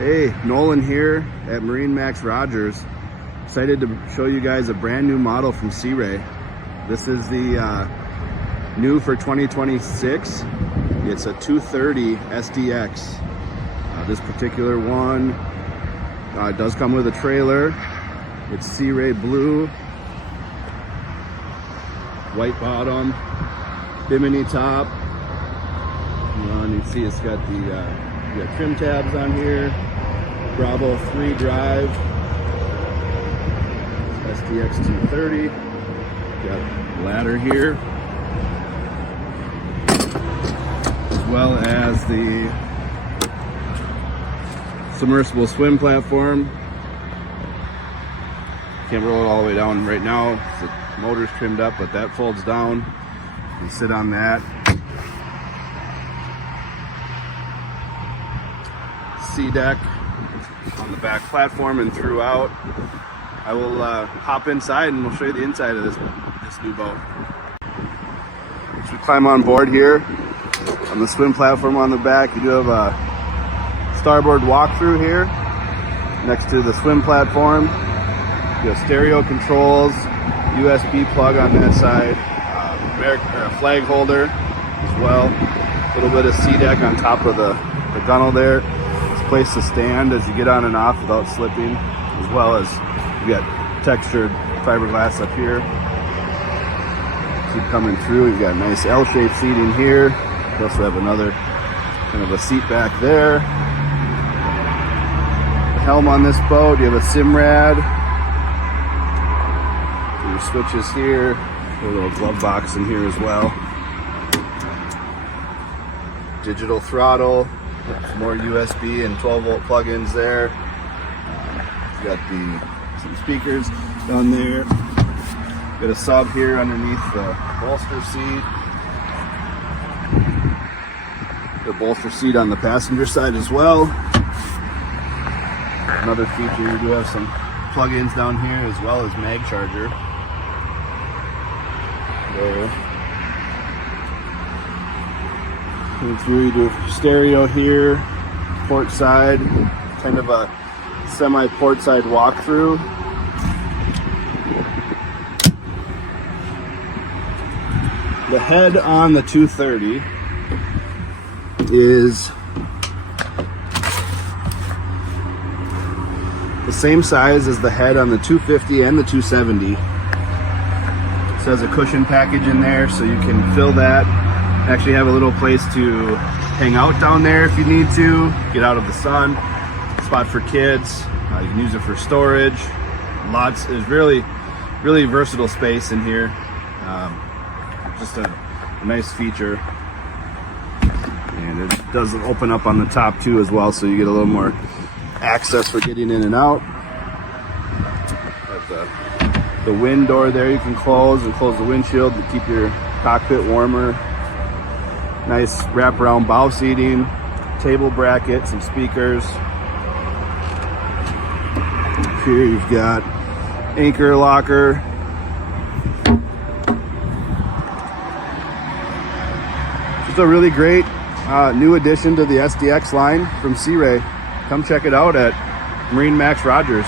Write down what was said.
Hey, Nolan here at MarineMax Rogers. Excited to show you guys a brand new model from Sea Ray. This is the new for 2026. It's a 230 SDX. This particular one does come with a trailer. It's Sea Ray blue, white bottom, bimini top. You can see it's got the trim tabs on here. Bravo 3 drive, SDX 230. Got a ladder here, as well as the submersible swim platform. Can't roll it all the way down right now. The motor's trimmed up, but that folds down. You sit on that. Sea deck on the back platform and throughout. I will hop inside and we'll show you the inside of this new boat. As we climb on board here on the swim platform on the back, you do have a starboard walkthrough here next to the swim platform. You have stereo controls, USB plug on that side, flag holder as well. A little bit of sea deck on top of the gunnel there. Place to stand as you get on and off without slipping, as well as you got textured fiberglass up here. Keep coming through. You've got nice L-shaped seating here. You also have another kind of a seat back there. The helm on this boat. You have a Simrad. Your switches here. A little glove box in here as well. Digital throttle. Some more USB and 12-volt plug-ins there. You got some speakers down there. Got a sub here underneath the bolster seat. The bolster seat on the passenger side as well. Another feature, you do have some plug-ins down here as well as mag charger. There. Through, you do stereo here, port side, kind of a semi-port side walkthrough. The head on the 230 is the same size as the head on the 250 and the 270. It has a cushion package in there, so you can fill that. Actually have a little place to hang out down there if you need to, get out of the sun. Spot for kids. You can use it for storage. There's really versatile space in here. Just a nice feature. And it does open up on the top too as well, so you get a little more access for getting in and out. Have the wind door there you can close and close the windshield to keep your cockpit warmer. Nice wraparound bow seating, table bracket, some speakers. Here you've got anchor locker. It's a really great new addition to the SDX line from Sea Ray. Come check it out at MarineMax Rogers.